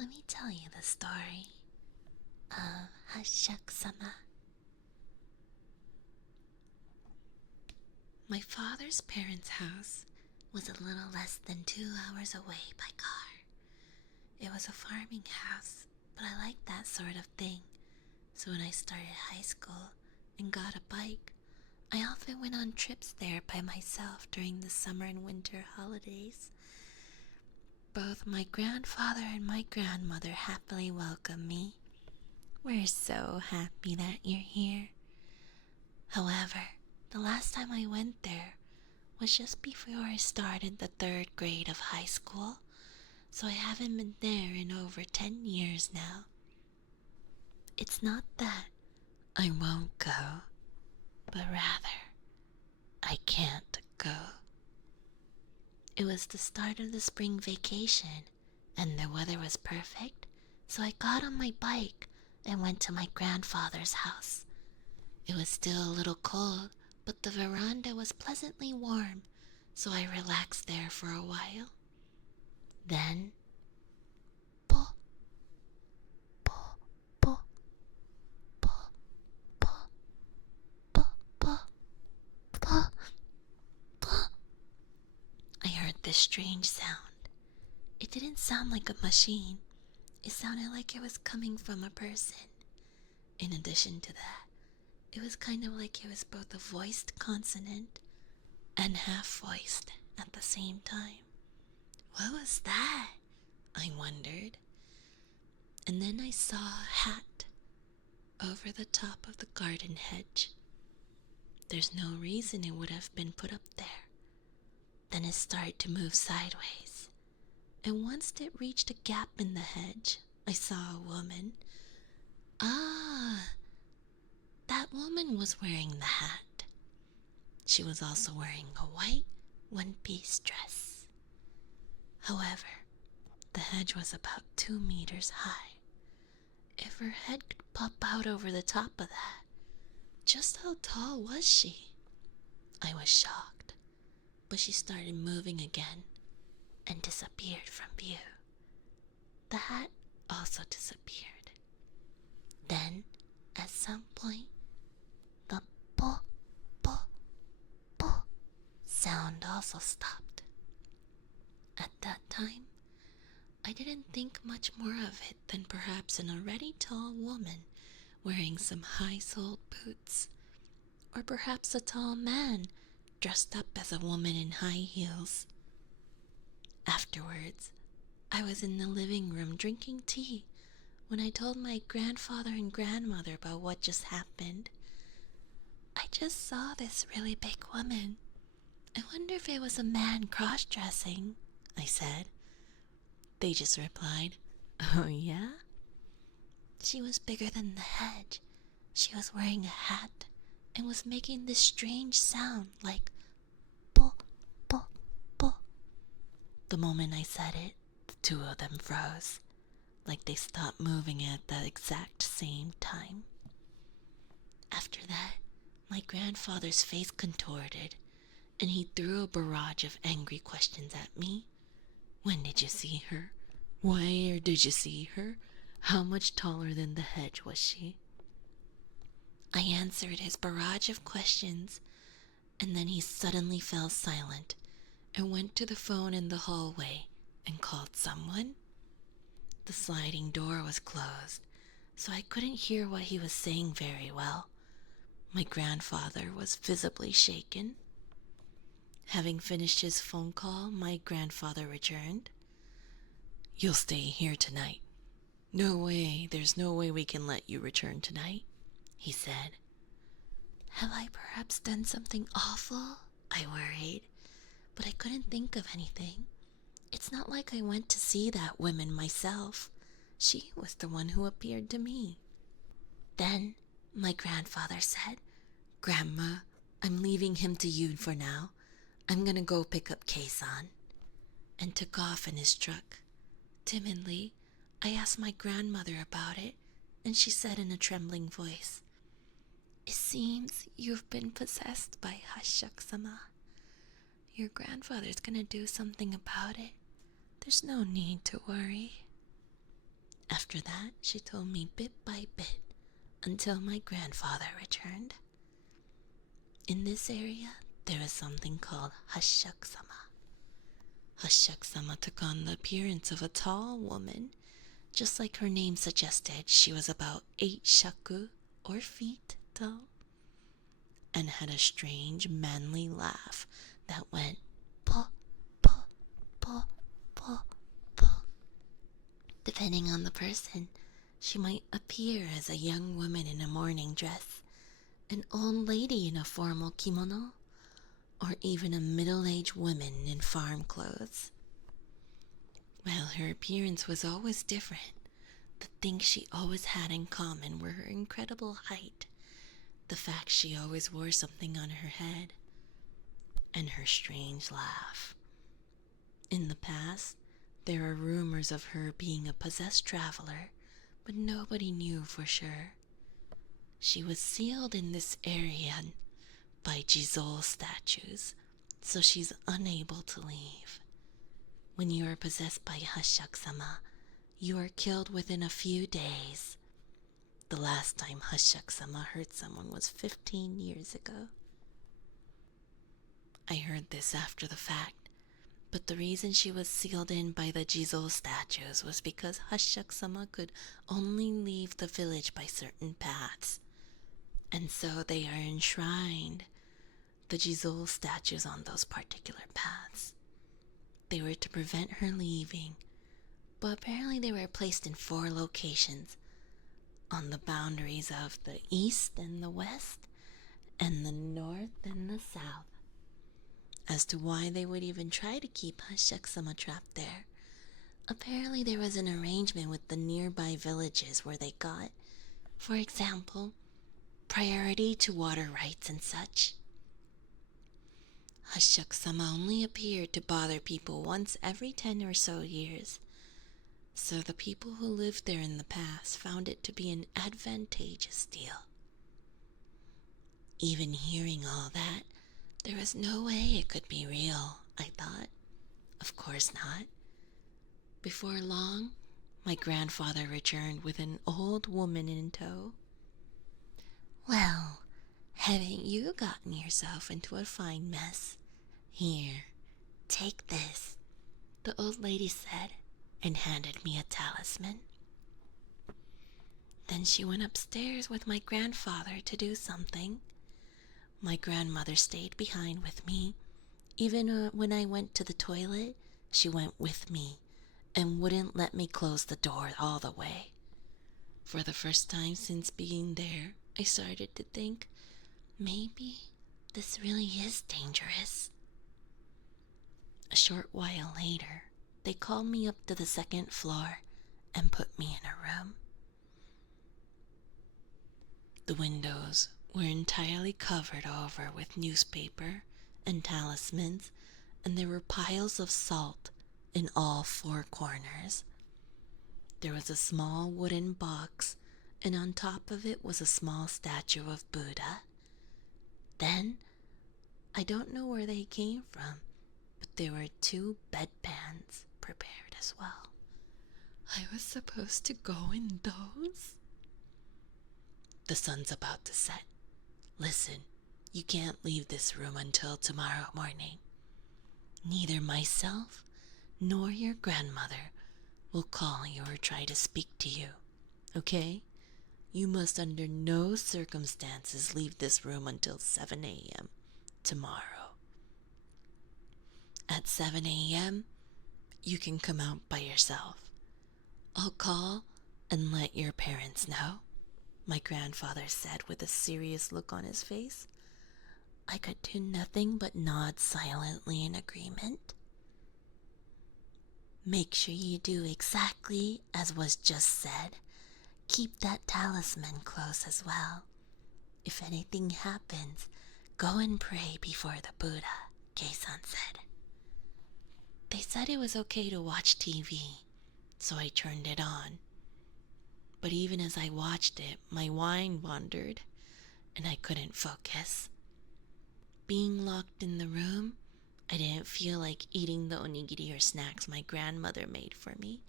let me tell you the story of Hashak-sama. My father's parents' house was a little less than 2 hours away by car. It was a farming house, but I liked that sort of thing. So when I started high school and got a bike, I often went on trips there by myself during the summer and winter holidays. Both my grandfather and my grandmother happily welcomed me. We're so happy that you're here. However, the last time I went there was just before I started the 3rd grade of high school, so I haven't been there in over 10 years now. It's not that I won't go, but rather, I can't go. It was the start of the spring vacation, and the weather was perfect, so I got on my bike and went to my grandfather's house. It was still a little cold, but the veranda was pleasantly warm, so I relaxed there for a while. Then, po, po, po, po, po, po, po, po, po. I heard this strange sound. It didn't sound like a machine. It sounded like it was coming from a person. In addition to that, it was kind of like it was both a voiced consonant and half-voiced at the same time. What was that? I wondered. And then I saw a hat over the top of the garden hedge. There's no reason it would have been put up there. Then it started to move sideways, and once it reached a gap in the hedge, I saw a woman. Ah, that woman was wearing the hat. She was also wearing a white one-piece dress. However, the hedge was about 2 meters high. If her head could pop out over the top of that, just how tall was she? I was shocked, but she started moving again and disappeared from view. The hat also disappeared. Then, at some point, the po, po, po sound also stopped. At that time, I didn't think much more of it than perhaps an already tall woman wearing some high-soled boots, or perhaps a tall man dressed up as a woman in high heels. Afterwards, I was in the living room drinking tea when I told my grandfather and grandmother about what just happened. I just saw this really big woman. I wonder if it was a man cross-dressing, I said. They just replied, "Oh yeah?" She was bigger than the hedge. She was wearing a hat and was making this strange sound like po, po, po. The moment I said it, the 2 of them froze, like they stopped moving at the exact same time. After that, my grandfather's face contorted, and he threw a barrage of angry questions at me. When did you see her? Where did you see her? How much taller than the hedge was she? I answered his barrage of questions, and then he suddenly fell silent and went to the phone in the hallway and called someone. The sliding door was closed, so I couldn't hear what he was saying very well. My grandfather was visibly shaken. Having finished his phone call, my grandfather returned. "You'll stay here tonight." "No way, there's no way we can let you return tonight," he said. Have I perhaps done something awful? I worried, but I couldn't think of anything. It's not like I went to see that woman myself. She was the one who appeared to me. Then my grandfather said, "Grandma, I'm leaving him to you for now. I'm gonna go pick up Keisan," and took off in his truck. Timidly, I asked my grandmother about it, and she said in a trembling voice, "It seems you've been possessed by Hashak-sama. Your grandfather's gonna do something about it. There's no need to worry." After that, she told me bit by bit until my grandfather returned. In this area, there is something called Hashak-sama. Hashak-sama took on the appearance of a tall woman. Just like her name suggested, she was about 8 shaku, or feet, tall, and had a strange manly laugh that went po, po, po, po, po. Depending on the person, she might appear as a young woman in a morning dress, an old lady in a formal kimono, or even a middle-aged woman in farm clothes. While her appearance was always different, the things she always had in common were her incredible height, the fact she always wore something on her head, and her strange laugh. In the past, there are rumors of her being a possessed traveler, but nobody knew for sure. She was sealed in this area by Jizol statues, so she's unable to leave. When you are possessed by Hashak-sama, you are killed within a few days. The last time Hashak-sama hurt someone was 15 years ago. I heard this after the fact, but the reason she was sealed in by the Jizol statues was because Hashak-sama could only leave the village by certain paths, and so they are enshrined, the Jizol statues on those particular paths. They were to prevent her leaving, but apparently they were placed in 4 locations, on the boundaries of the east and the west, and the north and the south. As to why they would even try to keep Hashak-sama trapped there, apparently there was an arrangement with the nearby villages where they got, for example, priority to water rights and such. Hashak-sama only appeared to bother people once every 10 or so years, so the people who lived there in the past found it to be an advantageous deal. Even hearing all that, there was no way it could be real, I thought. Of course not. Before long, my grandfather returned with an old woman in tow. "Well, haven't you gotten yourself into a fine mess? Here, take this," the old lady said, and handed me a talisman. Then she went upstairs with my grandfather to do something. My grandmother stayed behind with me. Even when I went to the toilet, she went with me and wouldn't let me close the door all the way. For the first time since being there, I started to think, maybe this really is dangerous. A short while later, they called me up to the 2nd floor and put me in a room. The windows were entirely covered over with newspaper and talismans, and there were piles of salt in all 4 corners. There was a small wooden box, and on top of it was a small statue of Buddha. Then, I don't know where they came from, but there were 2 bedpans prepared as well. I was supposed to go in those? The sun's about to set. Listen, you can't leave this room until tomorrow morning. Neither myself nor your grandmother will call you or try to speak to you, okay? You must under no circumstances leave this room until 7 a.m. tomorrow. At 7 a.m., you can come out by yourself. I'll call and let your parents know," my grandfather said with a serious look on his face. I could do nothing but nod silently in agreement. "Make sure you do exactly as was just said. Keep that talisman close as well. If anything happens, go and pray before the Buddha," Kei-san said. They said it was okay to watch TV, so I turned it on. But even as I watched it, my mind wandered, and I couldn't focus. Being locked in the room, I didn't feel like eating the onigiri or snacks my grandmother made for me,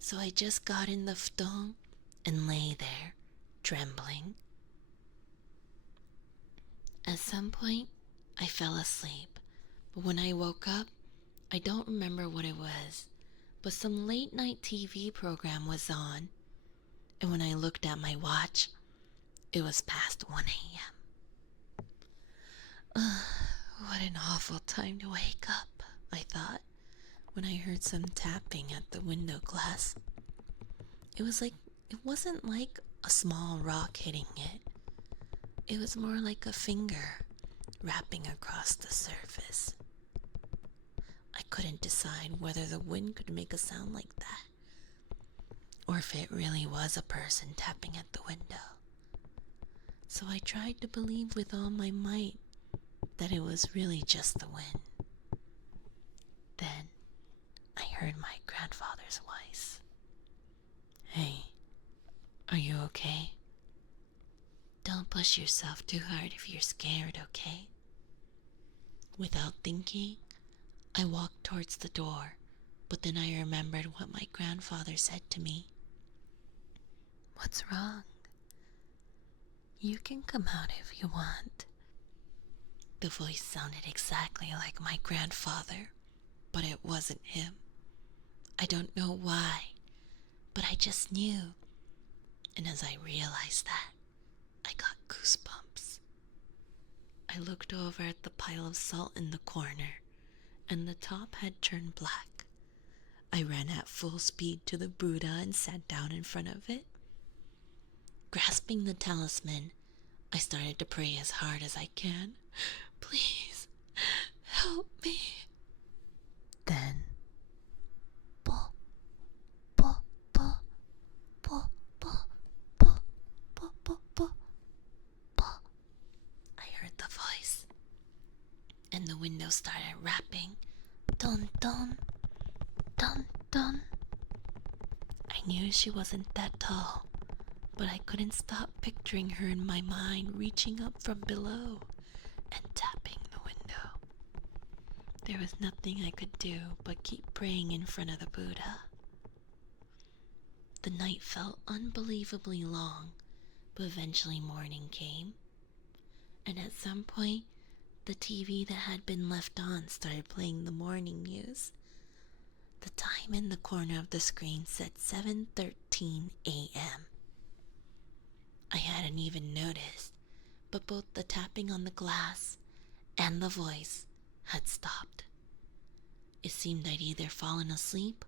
So I just got in the futon and lay there, trembling. At some point, I fell asleep, but when I woke up, I don't remember what it was, but some late night TV program was on, and when I looked at my watch, it was past 1 a.m. What an awful time to wake up, I thought, when I heard some tapping at the window glass. It wasn't like a small rock hitting it. It was more like a finger wrapping across the surface. I couldn't decide whether the wind could make a sound like that, or if it really was a person tapping at the window. So I tried to believe with all my might that it was really just the wind. Then I heard my grandfather's voice. "Hey, are you okay? Don't push yourself too hard if you're scared, okay?" Without thinking, I walked towards the door, but then I remembered what my grandfather said to me. "What's wrong? You can come out if you want." The voice sounded exactly like my grandfather, but it wasn't him. I don't know why, but I just knew. And as I realized that, I got goosebumps. I looked over at the pile of salt in the corner, and the top had turned black. I ran at full speed to the Buddha and sat down in front of it. Grasping the talisman, I started to pray as hard as I can. "Please, help me." Then, bo, bo, bo, bo, bo, bo, bo, bo, bo, bo. I heard the voice, and the window started rapping. Dun, dun, dun, dun. I knew she wasn't that tall, but I couldn't stop picturing her in my mind reaching up from below and tapping the window. There was nothing I could do but keep praying in front of the Buddha. The night felt unbelievably long, but eventually morning came, and at some point, the TV that had been left on started playing the morning news. The time in the corner of the screen said 7:13 a.m. I hadn't even noticed, but both the tapping on the glass and the voice had stopped. It seemed I'd either fallen asleep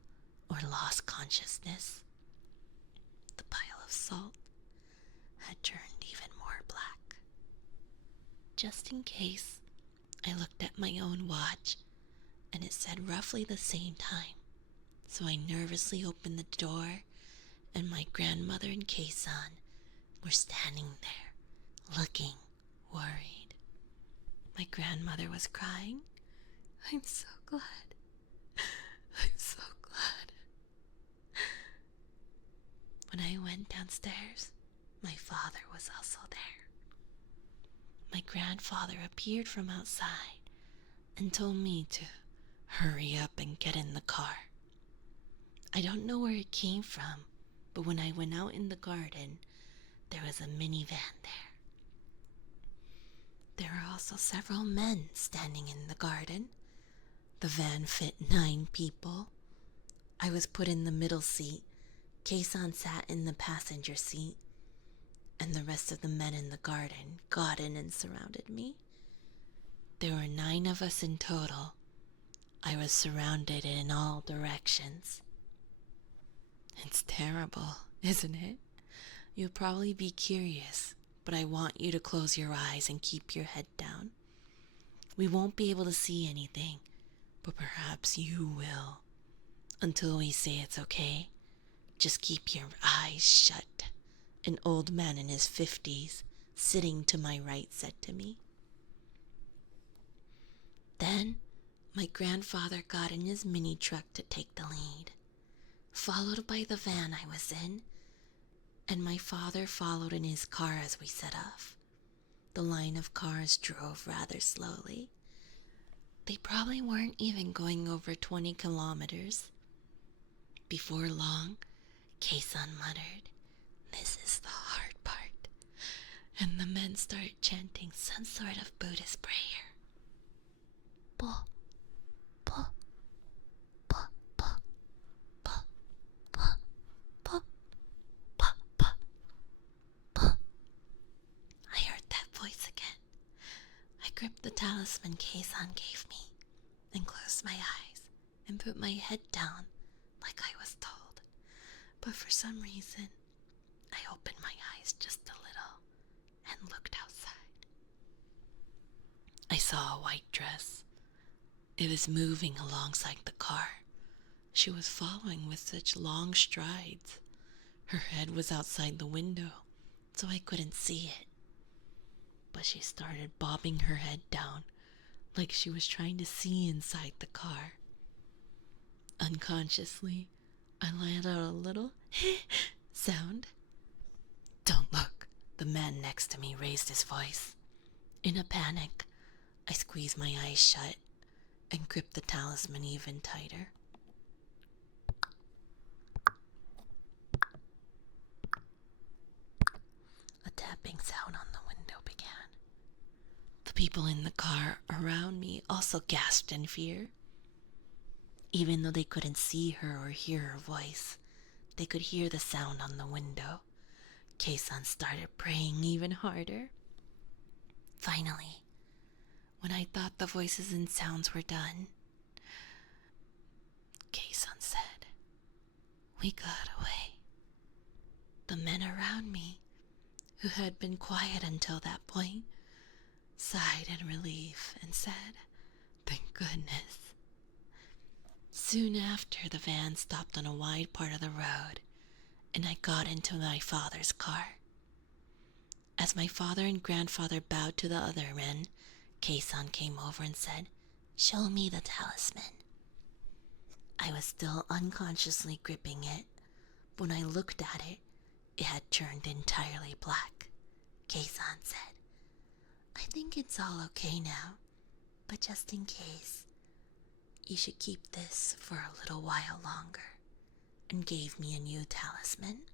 or lost consciousness. The pile of salt had turned even more black. Just in case, I looked at my own watch, and it said roughly the same time. So I nervously opened the door, and my grandmother and Keisan were standing there, looking worried. My grandmother was crying. "I'm so glad. I'm so glad." When I went downstairs, my father was also there. My grandfather appeared from outside and told me to hurry up and get in the car. I don't know where it came from, but when I went out in the garden, there was a minivan there. There were also several men standing in the garden. The van fit 9 people. I was put in the middle seat. Keisan sat in the passenger seat, and the rest of the men in the garden got in and surrounded me. There were 9 of us in total. I was surrounded in all directions. It's terrible, isn't it? You'll probably be curious, but I want you to close your eyes and keep your head down. We won't be able to see anything, but perhaps you will. Until we say it's okay, just keep your eyes shut. An old man in his 50s, sitting to my right, said to me. Then, my grandfather got in his mini truck to take the lead, followed by the van I was in, and my father followed in his car as we set off. The line of cars drove rather slowly. They probably weren't even going over 20 kilometers. Before long, Keisan muttered, "This is the hard part," and the men started chanting some sort of Buddhist prayer. Po, po, po, po, po, po, po, po, po, po. I heard that voice again. I gripped the talisman Keisan gave me and closed my eyes and put my head down like I was told. But for some reason, I opened my eyes just a little and looked outside. I saw a white dress. It was moving alongside the car. She was following with such long strides. Her head was outside the window, so I couldn't see it. But she started bobbing her head down like she was trying to see inside the car. Unconsciously, I let out a little sound. "Don't look," the man next to me raised his voice. In a panic, I squeezed my eyes shut and gripped the talisman even tighter. A tapping sound on the window began. The people in the car around me also gasped in fear. Even though they couldn't see her or hear her voice, they could hear the sound on the window. Keisan started praying even harder. Finally, when I thought the voices and sounds were done, Keisan said, "We got away." The men around me, who had been quiet until that point, sighed in relief and said, "Thank goodness." Soon after, the van stopped on a wide part of the road, and I got into my father's car. As my father and grandfather bowed to the other men, Keisan came over and said, "Show me the talisman." I was still unconsciously gripping it. When I looked at it, it had turned entirely black. Keisan said, "I think it's all okay now, but just in case, you should keep this for a little while longer," and gave me a new talisman.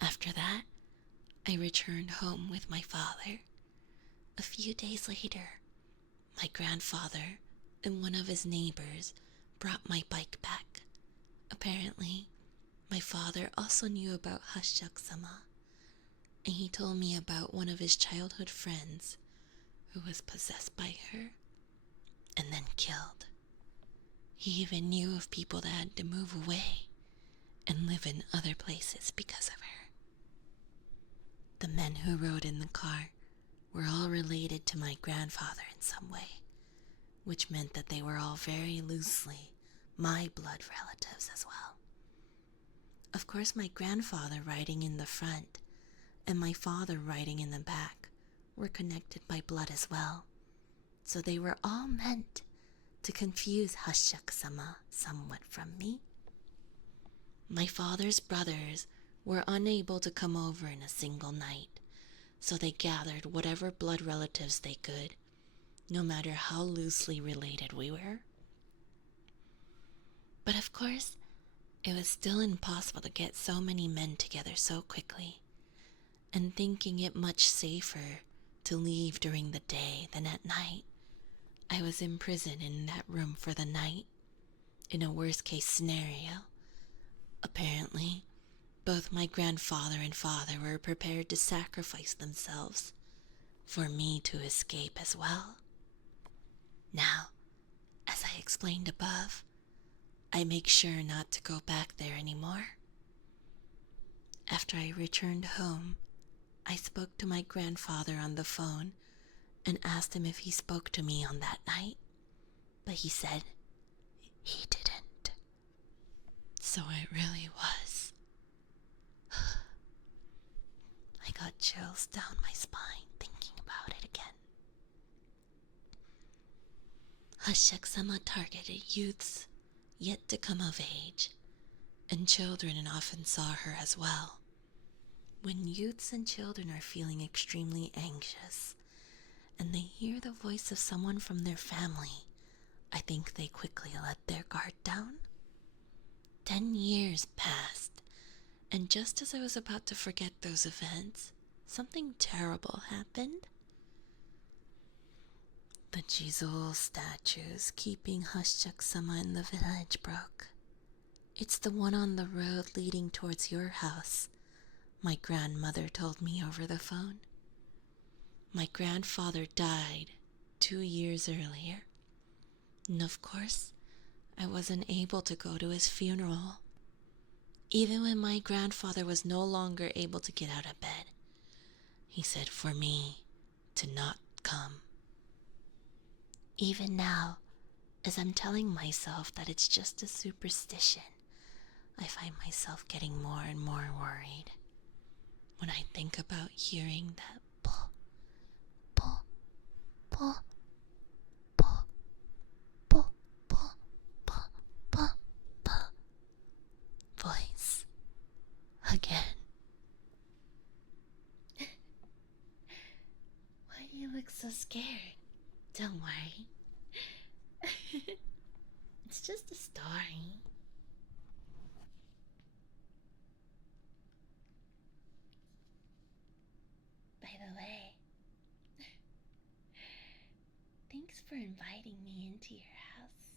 After that, I returned home with my father. A few days later, my grandfather and one of his neighbors brought my bike back. Apparently, my father also knew about Hashak-sama, and he told me about one of his childhood friends who was possessed by her and then killed. He even knew of people that had to move away and live in other places because of her. The men who rode in the car were all related to my grandfather in some way, which meant that they were all very loosely my blood relatives as well. Of course, my grandfather riding in the front and my father riding in the back were connected by blood as well, so they were all meant to confuse Hashak-sama somewhat from me. My father's brothers were unable to come over in a single night, so they gathered whatever blood relatives they could, no matter how loosely related we were. But of course, it was still impossible to get so many men together so quickly, and thinking it much safer to leave during the day than at night, I was imprisoned in that room for the night. In a worst-case scenario, apparently, both my grandfather and father were prepared to sacrifice themselves for me to escape as well. Now, as I explained above, I make sure not to go back there anymore. After I returned home, I spoke to my grandfather on the phone and asked him if he spoke to me on that night, but he said he didn't. So it really was. I got chills down my spine thinking about it again. Hashak-sama targeted youths yet to come of age, and children often saw her as well. When youths and children are feeling extremely anxious, and they hear the voice of someone from their family, I think they quickly let their guard down. 10 years passed, and just as I was about to forget those events, something terrible happened. The Jizul statues keeping Hashchak-sama in the village broke. It's the one on the road leading towards your house, my grandmother told me over the phone. My grandfather died 2 years earlier, and of course, I wasn't able to go to his funeral. Even when my grandfather was no longer able to get out of bed, he said for me to not come. Even now, as I'm telling myself that it's just a superstition, I find myself getting more and more worried when I think about hearing that pull, pull, pull, pull, pull, pull, pull, pull, pull voice again. Why do you look so scared? Don't worry. It's just a story. By the way, thanks for inviting me into your house.